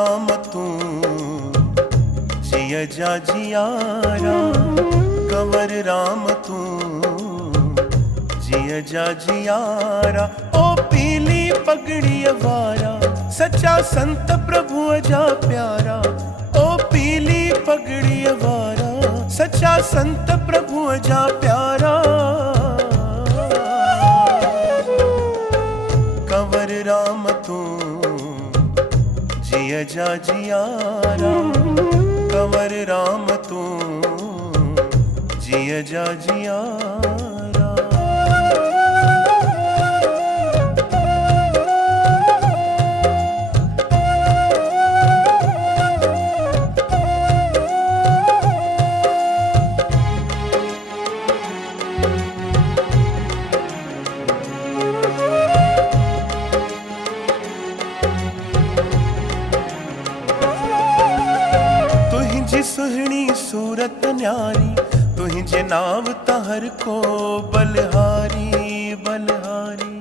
राम तू जिय जा जियारा, कंवर राम तू जिय जा जियारा। ओ पीली पगड़ी वारा, सच्चा संत प्रभु जा प्यारा। ओ पीली पगड़ी वारा, सच्चा संत प्रभु जा प्यारा। कंवर राम तू जिय जा जियारा, कंवर राम तू जिय जा जियारा। सुहनी सूरत न्यारी, तुझे नाव तहर को बलहारी बलहारी।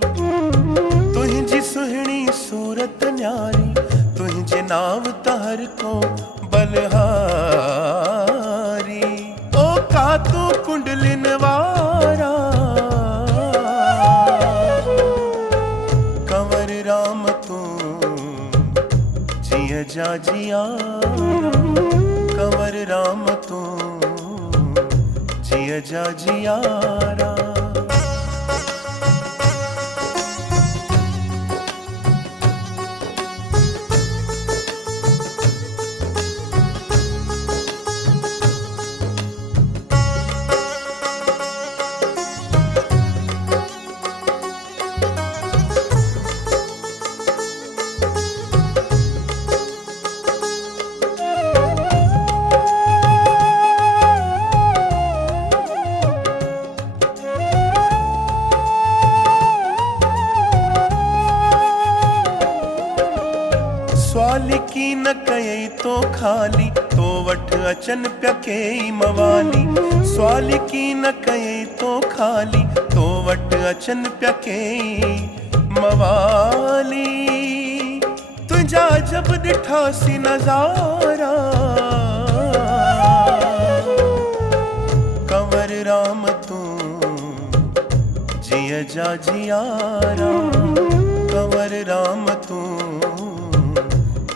तुझी सुहनी सूरत न्यारी, तुझे नाव तहर को बलहारी। ओ कातू कुंडलिन वारा, कंवर राम तू जिय जा जियारा, कंवर राम तू जिय जा जियारा। सवाल की न कई तो खाली, तो वठ अचन प्यके मवाली। सवाल की न कई तो खाली, तो वठ अचन प्यके मवाली। तुझा जब डिठासी नजारा, कंवर राम तू जिय जा जियारा, कंवर राम तू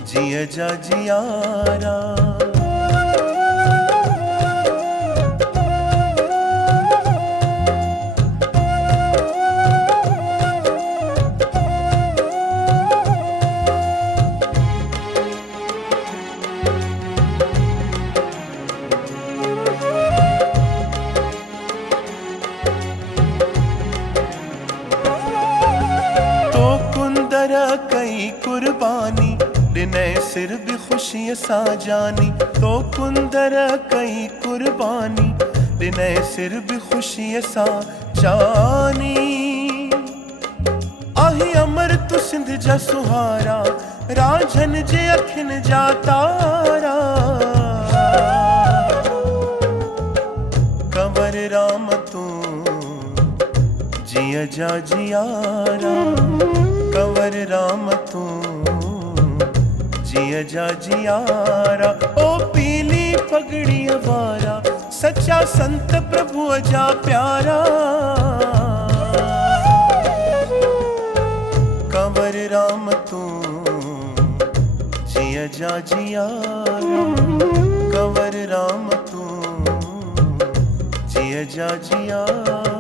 जिय जा जियारा। तो कुंदर कई कुर्बानी, दिने सिर भी खुशी सा जानी। तो कुंदर कई कुर्बानी, दिने सिर भी खुशी सा जानी। आही अमर तु सिंध जा सुहारा, रांझन जे अखिन जा तारा। कंवर राम तू जिय जा जियारा, कंवर राम तू जिय जा जियारा। ओ पीली पगड़ी वारा, सच्चा संत प्रभु जा प्यारा। कंवर राम तू जिय जा जियारा, कंवर राम तू जिय जा जियारा।